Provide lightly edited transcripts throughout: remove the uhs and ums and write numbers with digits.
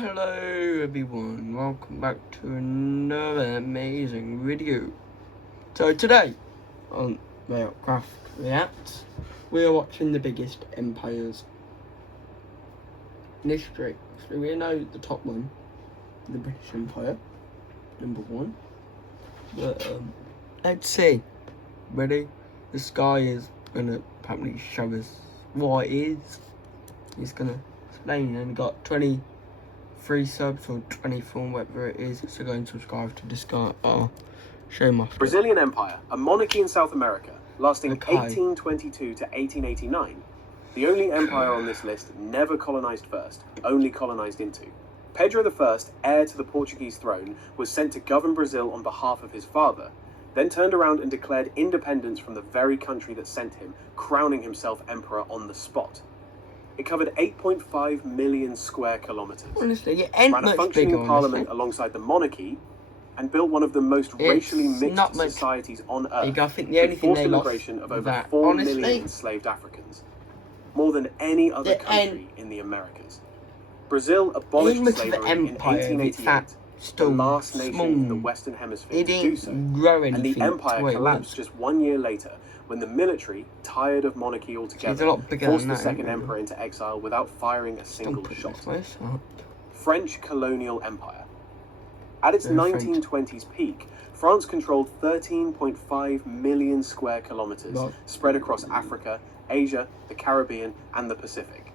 Hello everyone, welcome back to another amazing video. So today on Railcraft Reacts, we are watching the biggest empires in history. So we know the top one, the British Empire, number one. But let's see. Ready? This guy is gonna apparently show us what it is. He's gonna explain, and got 23 subs or 24, whatever it is, so go and subscribe to this guy. I'll show him off. Brazilian Empire, a monarchy in South America, lasting 1822 to 1889. The only empire on this list never colonized first, only colonized into. Pedro I, heir to the Portuguese throne, was sent to govern Brazil on behalf of his father, then turned around and declared independence from the very country that sent him, crowning himself emperor on the spot. It covered 8.5 million square kilometers, honestly, it ain't ran a much functioning bigger, parliament honestly. alongside the monarchy, and built one of the most racially mixed societies on earth, I think the only with thing forced they lost immigration of over that, 4 honestly, million enslaved Africans, more than any other country in the Americas. Brazil abolished slavery in 1888, the last nation in the Western Hemisphere to do so, and the empire collapsed just 1 year later when the military, tired of monarchy altogether, forced the second emperor into exile without firing a single shot. French colonial empire. At its 1920s peak, France controlled 13.5 million square kilometers spread across Africa, Asia, the Caribbean, and the Pacific.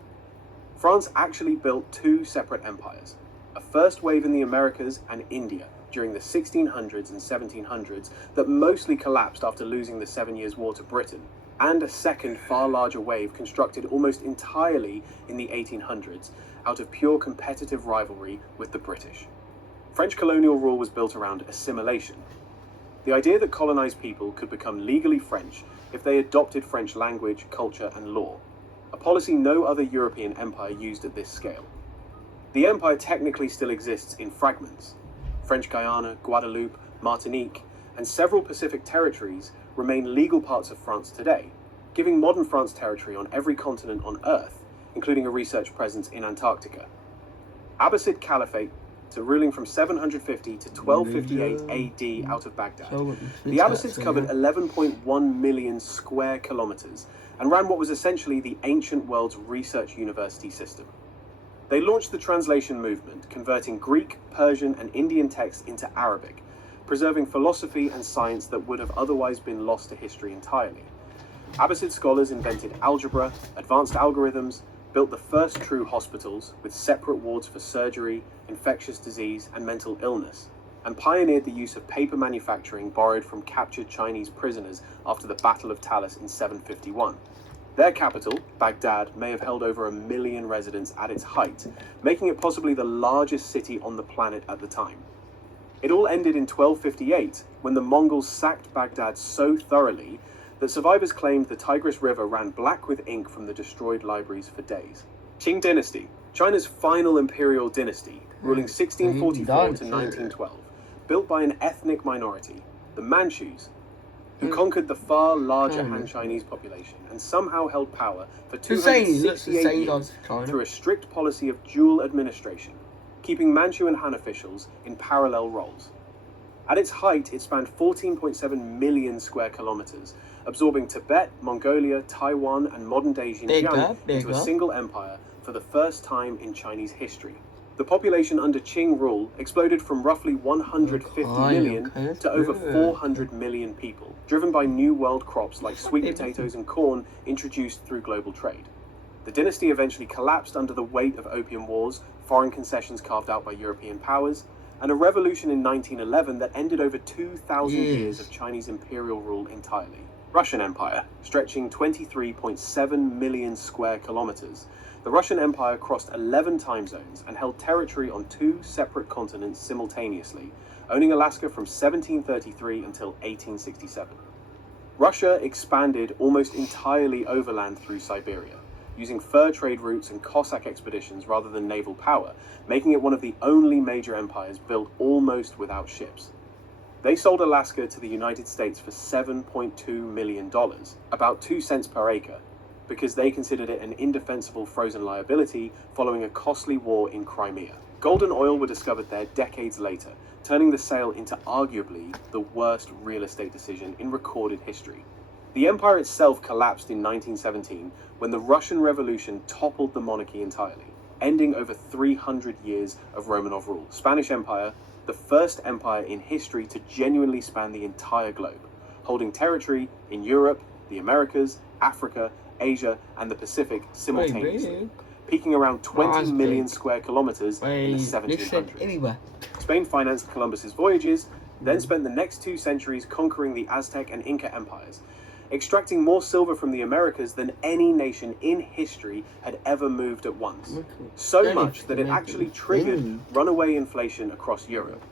France actually built two separate empires, a first wave in the Americas and India during the 1600s and 1700s that mostly collapsed after losing the 7 Years' War to Britain, and a second far larger wave constructed almost entirely in the 1800s out of pure competitive rivalry with the British. French colonial rule was built around assimilation. The idea that colonized people could become legally French if they adopted French language, culture, and law, a policy no other European empire used at this scale. The empire technically still exists in fragments. French Guiana, Guadeloupe, Martinique, and several Pacific territories remain legal parts of France today, giving modern France territory on every continent on Earth, including a research presence in Antarctica. Abbasid Caliphate, ruling from 750 to 1258 AD out of Baghdad. The Abbasids covered 11.1 million square kilometers and ran what was essentially the ancient world's research university system. They launched the translation movement, converting Greek, Persian, and Indian texts into Arabic, preserving philosophy and science that would have otherwise been lost to history entirely. Abbasid scholars invented algebra, advanced algorithms, built the first true hospitals with separate wards for surgery, infectious disease, and mental illness, and pioneered the use of paper manufacturing borrowed from captured Chinese prisoners after the Battle of Talas in 751. Their capital, Baghdad, may have held over 1 million residents at its height, making it possibly the largest city on the planet at the time. It all ended in 1258, when the Mongols sacked Baghdad so thoroughly that survivors claimed the Tigris River ran black with ink from the destroyed libraries for days. Qing Dynasty, China's final imperial dynasty, ruling 1644 to 1912, built by an ethnic minority, the Manchus, who conquered the far larger Han Chinese population and somehow held power for 268 years through a strict policy of dual administration, keeping Manchu and Han officials in parallel roles. At its height, it spanned 14.7 million square kilometers, absorbing Tibet, Mongolia, Taiwan, and modern-day Xinjiang into a single empire for the first time in Chinese history. The population under Qing rule exploded from roughly 150 million to over 400 million people, driven by new world crops like sweet potatoes and corn introduced through global trade. The dynasty eventually collapsed under the weight of opium wars, foreign concessions carved out by European powers, and a revolution in 1911 that ended over 2,000 years of Chinese imperial rule entirely. Russian Empire, stretching 23.7 million square kilometers, the Russian Empire crossed 11 time zones and held territory on 2 separate continents simultaneously, owning Alaska from 1733 until 1867. Russia expanded almost entirely overland through Siberia, using fur trade routes and Cossack expeditions rather than naval power, making it one of the only major empires built almost without ships. They sold Alaska to the United States for $7.2 million, about 2 cents per acre, because they considered it an indefensible frozen liability following a costly war in Crimea. Gold and oil were discovered there decades later, turning the sale into arguably the worst real estate decision in recorded history. The empire itself collapsed in 1917 when the Russian Revolution toppled the monarchy entirely, ending over 300 years of Romanov rule. Spanish Empire, the first empire in history to genuinely span the entire globe, holding territory in Europe, the Americas, Africa, Asia, and the Pacific simultaneously, peaking around 20 million square kilometers in the 1700s. Spain financed Columbus's voyages, then spent the next 2 centuries conquering the Aztec and Inca empires, extracting more silver from the Americas than any nation in history had ever moved at once. So much that it actually triggered runaway inflation across Europe.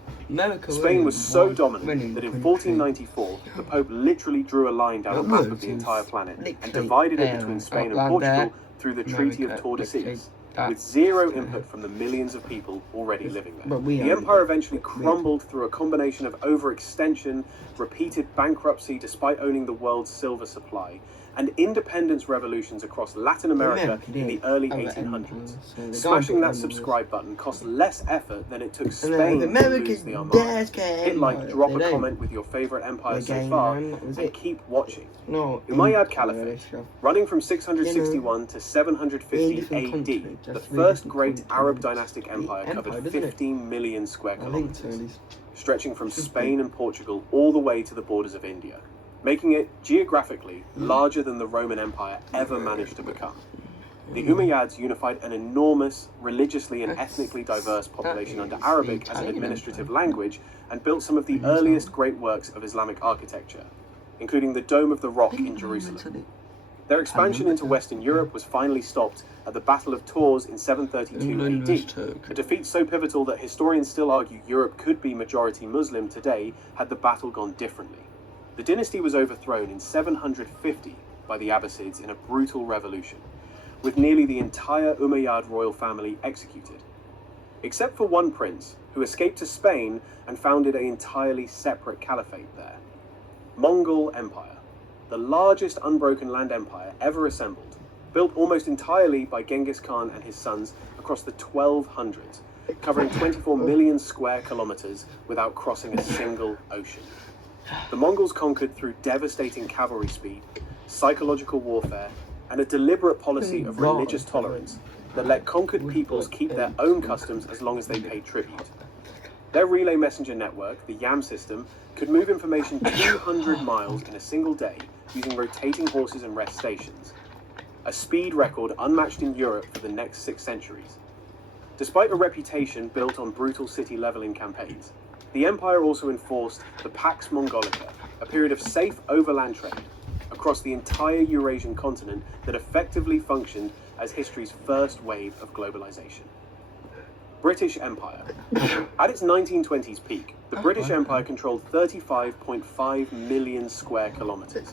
Spain was so dominant that in 1494, the Pope literally drew a line down a map of the entire planet and divided it between Spain and Portugal through the Treaty of Tordesillas, with zero input from the millions of people already living there. The empire eventually crumbled through a combination of overextension, repeated bankruptcy despite owning the world's silver supply, and independence revolutions across Latin America in the early 1800s. Smashing that subscribe button cost less effort than it took Spain to lose the Armada. Hit like, drop a comment with your favourite empire so far, and keep watching. Umayyad Caliphate, running from 661 to 750 AD, the first great Arab dynastic empire covered 15 million square kilometers, stretching from Spain and Portugal all the way to the borders of India, making it geographically larger than the Roman Empire ever managed to become. The Umayyads unified an enormous, religiously and ethnically diverse population under Arabic as an administrative language and built some of the earliest great works of Islamic architecture, including the Dome of the Rock in Jerusalem. Their expansion into Western Europe was finally stopped at the Battle of Tours in 732 AD, a defeat so pivotal that historians still argue Europe could be majority Muslim today had the battle gone differently. The dynasty was overthrown in 750 by the Abbasids in a brutal revolution, with nearly the entire Umayyad royal family executed, except for one prince who escaped to Spain and founded an entirely separate caliphate there. Mongol Empire, the largest unbroken land empire ever assembled, built almost entirely by Genghis Khan and his sons across the 1200s, covering 24 million square kilometers without crossing a single ocean. The Mongols conquered through devastating cavalry speed, psychological warfare, and a deliberate policy of religious tolerance that let conquered peoples keep their own customs as long as they paid tribute. Their relay messenger network, the YAM system, could move information 200 miles in a single day using rotating horses and rest stations, a speed record unmatched in Europe for the next 6 centuries. Despite a reputation built on brutal city leveling campaigns, the empire also enforced the Pax Mongolica, a period of safe overland trade across the entire Eurasian continent that effectively functioned as history's first wave of globalization. British Empire. At its 1920s peak, the British Empire controlled 35.5 million square kilometers,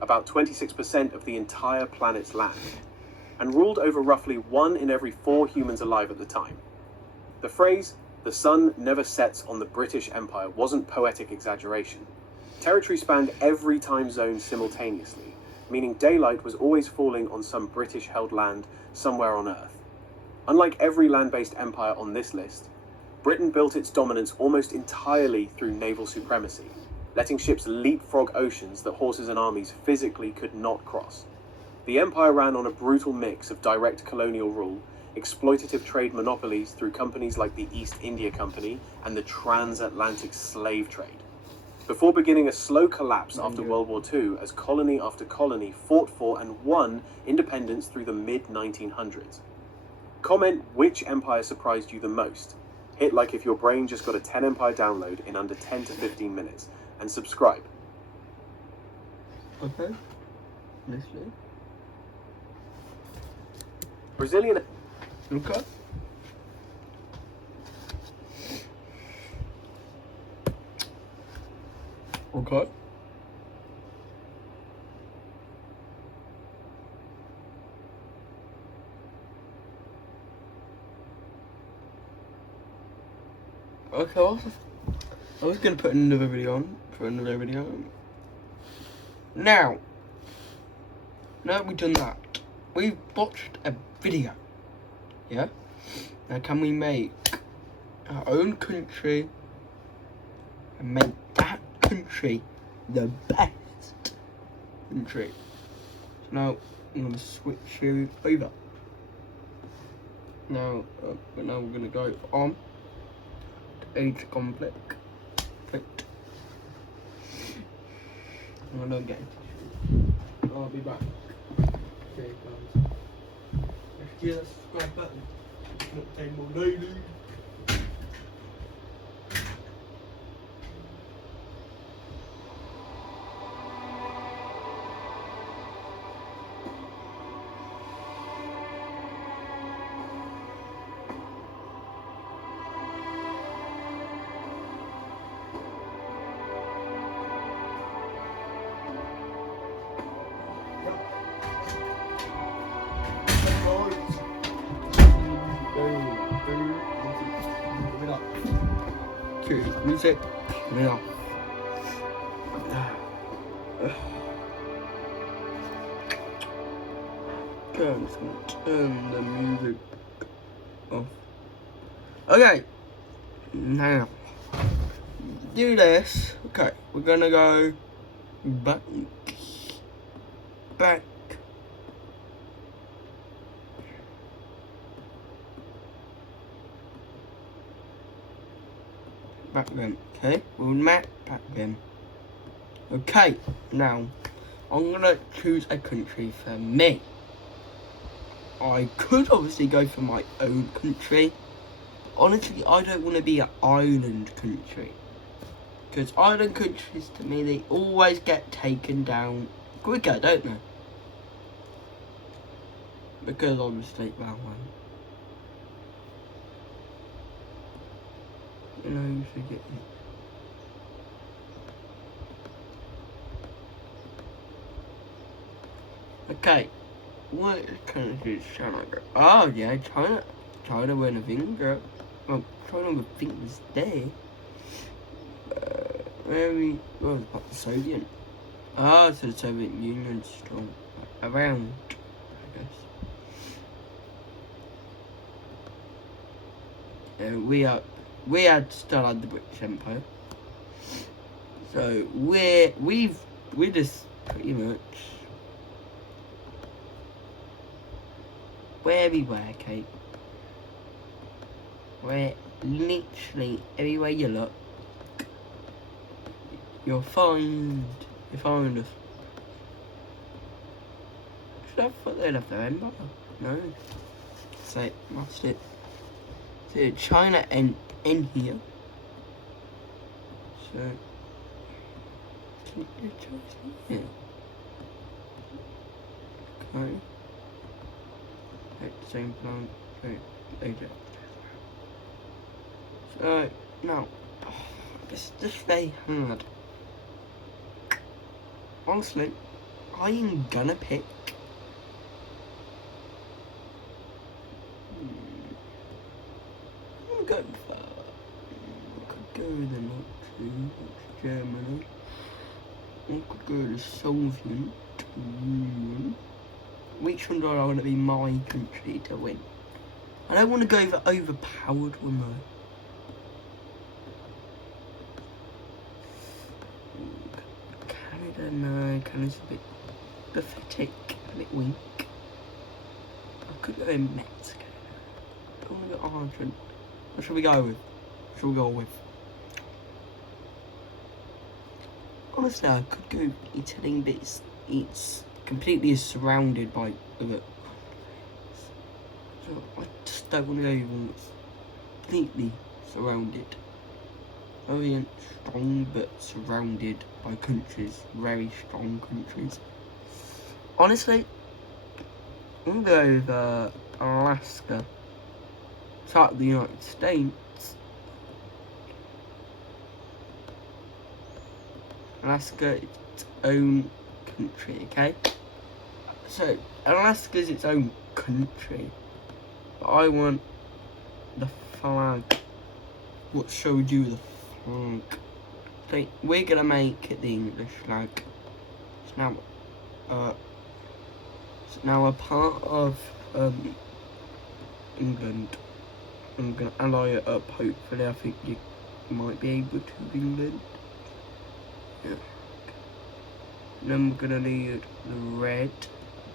about 26% of the entire planet's land, and ruled over roughly 1 in every 4 humans alive at the time. The phrase, "the sun never sets on the British Empire," wasn't poetic exaggeration. Territory spanned every time zone simultaneously, meaning daylight was always falling on some British-held land somewhere on Earth. Unlike every land-based empire on this list, Britain built its dominance almost entirely through naval supremacy, letting ships leapfrog oceans that horses and armies physically could not cross. The empire ran on a brutal mix of direct colonial rule, exploitative trade monopolies through companies like the East India Company and the transatlantic slave trade, before beginning a slow collapse after World War II as colony after colony fought for and won independence through the mid-1900s. Comment which empire surprised you the most. Hit like if your brain just got a 10 empire download in under 10 to 15 minutes, and subscribe. Okay. Listening. Brazilian. Okay. Okay. Okay, I was gonna put another video on for another video. Now that we've done that, we've watched a video, yeah, Now can we make our own country and make that country the best country? So now I'm going to switch you over. Now, we're going to go on to age conflict. I'm going to get it. I'll be back. Okay, guys. Let's get that subscribe button. Not take more daily. Music, now. Okay, I'm just gonna turn the music off. Okay, now do this. Okay, we're gonna go back. Back then, okay? We'll map back then. Okay, now I'm gonna choose a country for me. I could obviously go for my own country. Honestly, I don't want to be an island country. Because island countries, to me, they always get taken down quicker, don't they? Because obviously, well, you know, you should get it. Okay, what country is China? Oh yeah, China. China went a finger. Well, China would think was there. Where we? Well, it's about the Soviet. Ah, so the Soviet Union's strong around, I guess. We had still had the British Empire, so we're just pretty much everywhere, Kate. We're literally everywhere you look. You'll find us. Should I put that up there, Empire? No. So must it. So China in here. So can you choose here? Okay. At the same time, later. So now, it's just very hard. Honestly, I am gonna pick. I'm going for. I could go with the Nazis, Germany. I could go to the Soviet Union. Which one do I want to be my country to win? I don't want to go for overpowered one though. Canada, no, Canada's a bit pathetic, a bit weak. I could go in Mexico. I want to go Argentina. What should we go with? What should we go with? Honestly, I could go Italy, but it's completely surrounded by other. So I just don't want to go even completely surrounded. Very strong, but surrounded by countries, very strong countries. Honestly, I'm gonna go with Alaska. It's part of the United States. Alaska is its own country, okay? So, Alaska's its own country. But I want the flag. What shall we do with the flag? So, we're gonna make it the English flag. It's now a part of England. I'm going to ally it up, hopefully. I think you might be able to, England. Yeah. Then we're going to need the red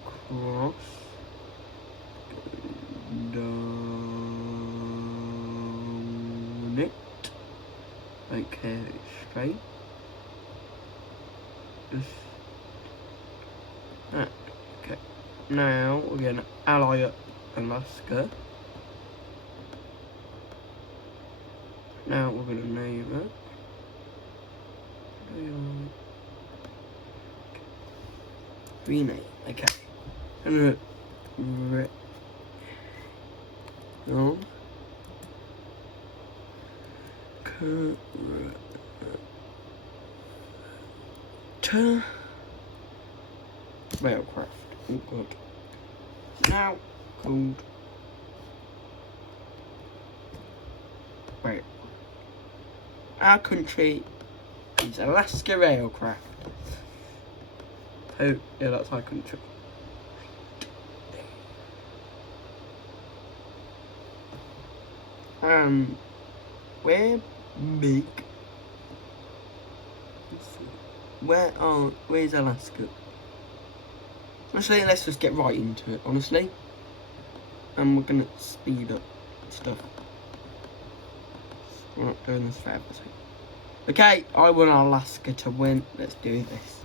cross. Down it. Okay, straight. Just that. Okay. Now we're going to ally up Alaska. Now we're going to name it. Rename. Okay. And on. Railcraft. Oh god. It's now called Rail. Our country is Alaska Railcraft. Oh yeah, that's our country. We're big. Where's Alaska? Honestly, let's just get right into it, honestly. And we're gonna speed up stuff. We're not doing this forever, so. Okay, I want Alaska to win. Let's do this.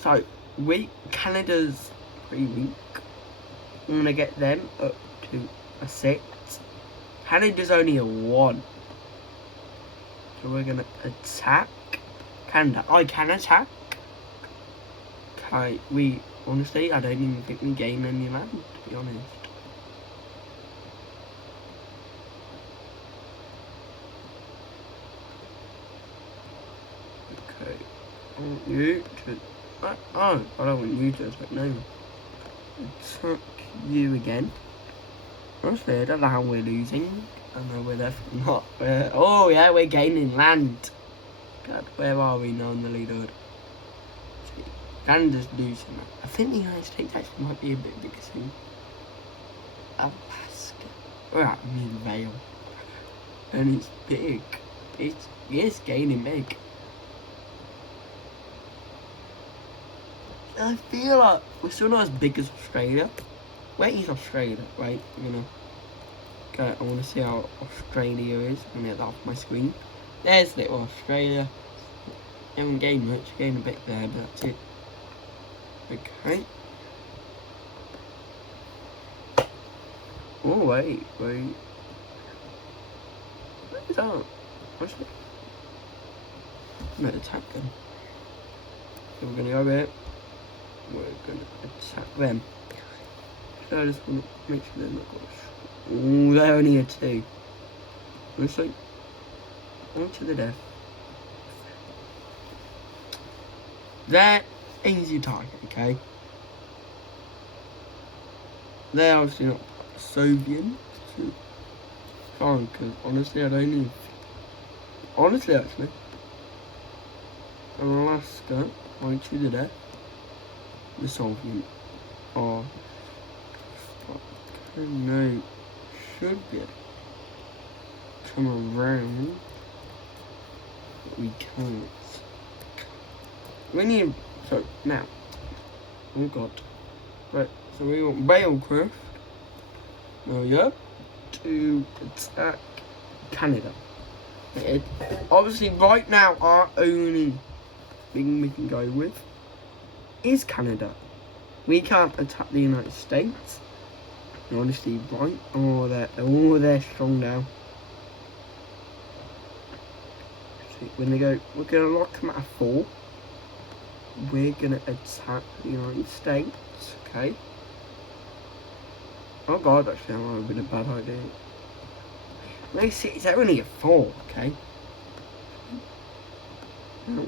So, Canada's pretty weak. I'm gonna get them up to a 6. Canada's only a 1. So we're gonna attack Canada. I can attack. Okay, honestly, I don't even think we gain any land, to be honest. Okay, I want you to. I don't want you to attack, no. Attack you again. Honestly, I don't know how we're losing. I know we're definitely not. Oh yeah, we're gaining land. God, where are we now in the leaderboard? Canada's losing. I think the United States actually might be a bit bigger soon. Alaska. Right, I mean Vale. And it's big. It's gaining big. I feel like we're still not as big as Australia. Where is Australia? Right, okay, I want to see how Australia is. I'm going to get that off my screen. There's little Australia. Haven't gained much, gained a bit there, but that's it. Okay. Oh, wait. What is that? What's that? I'm going to attack them. So we're going to go there. We're going to attack them. So I just want to make sure they're not got. Oh, they're only a 2. Honestly, on to the death. They're easy target, okay? They're obviously not Soviet. Fine, because honestly, I don't even. Honestly, actually, Alaska, right to the death. The Soviet. Oh. No, should be come around, but we can't. We need, so now, oh god, right, so we want Railcraft, now yeah, to attack Canada. Obviously right now our only thing we can go with is Canada. We can't attack the United States. Honestly, right? Oh, they're strong now. See, when they go, we're gonna lock them at a 4. We're gonna attack the United States. Okay. Oh god, actually, that might have been a bad idea. They're only a 4. Okay. Now,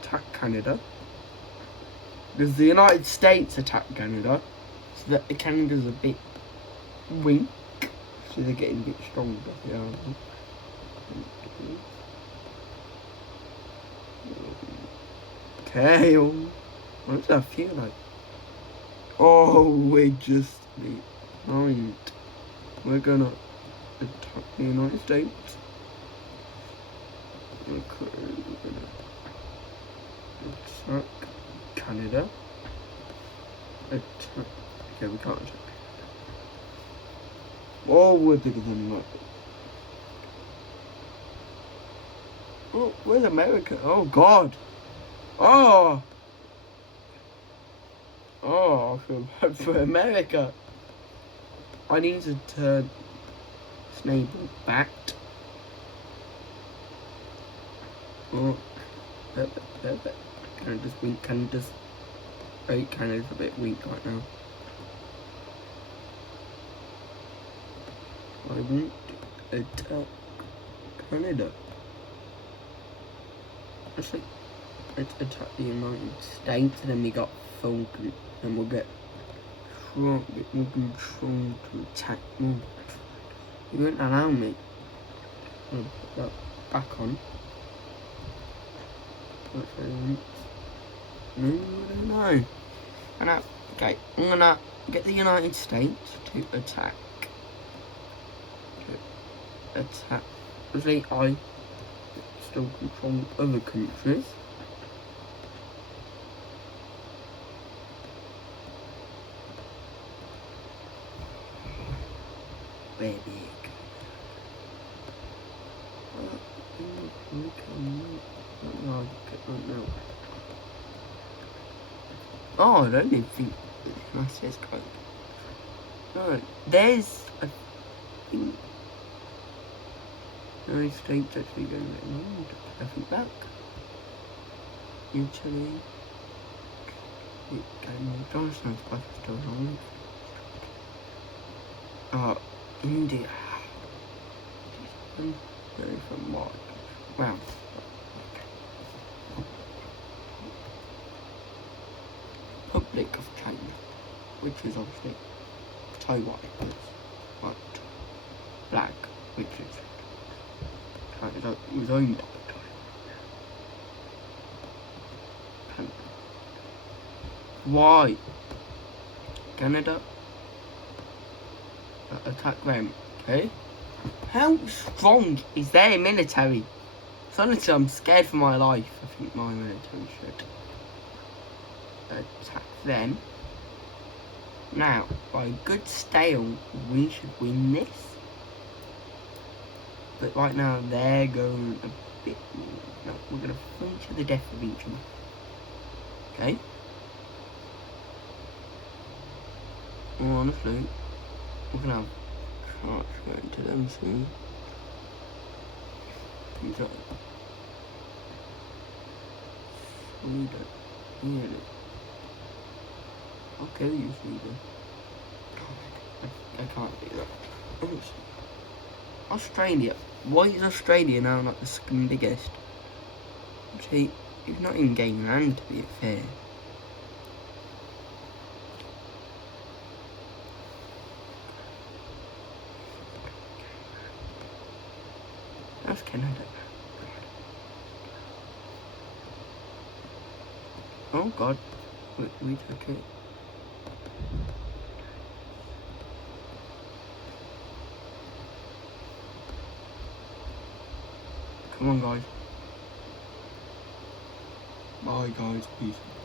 attack Canada. Because the United States attack Canada, so that Canada's a bit weak, so they're getting a bit stronger. Yeah. Okay, what does that feel like? Oh, we're just behind. we're gonna attack the United States. Okay, we're gonna attack Canada. Attack. Okay, we can't attack. Oh, we're bigger than that. Oh, where's America? Oh God. Oh. Oh, I feel bad for America. I need to turn Snable back. Oh, Canada's weak. Canada's a bit weak right now. I won't attack Canada. Actually, let's attack the United States, and then we got full, and we'll get more control to attack more. You won't allow me. I'll put that back on. No, I don't know. Okay, I'm gonna get the United States to attack. Obviously, I still control other countries. Very big. Oh, I don't even think that says code. No, there's a thing. United States actually going around. I think back. Italy. Johnstone's class is still on. India. Very from what? Wow. Republic of China, which is obviously Taiwan, but flag, which is China was owned by Taiwan. Why? Canada attack them, okay? How strong is their military? So honestly, I'm scared for my life. I think my military should attack them. Now, by a good stale, we should win this. But right now, they're going a bit... No, we're going to fight to the death of each other. Okay? Well, honestly, we're going to have charge going to them soon. Sweden. Really? I'll kill you, Sweden. I can't do that. Australia. Why is Australia now not the second biggest? See, it's not in game land, to be fair. That's Canada. Oh God, we took it. Come on, guys. Bye, guys. Peace.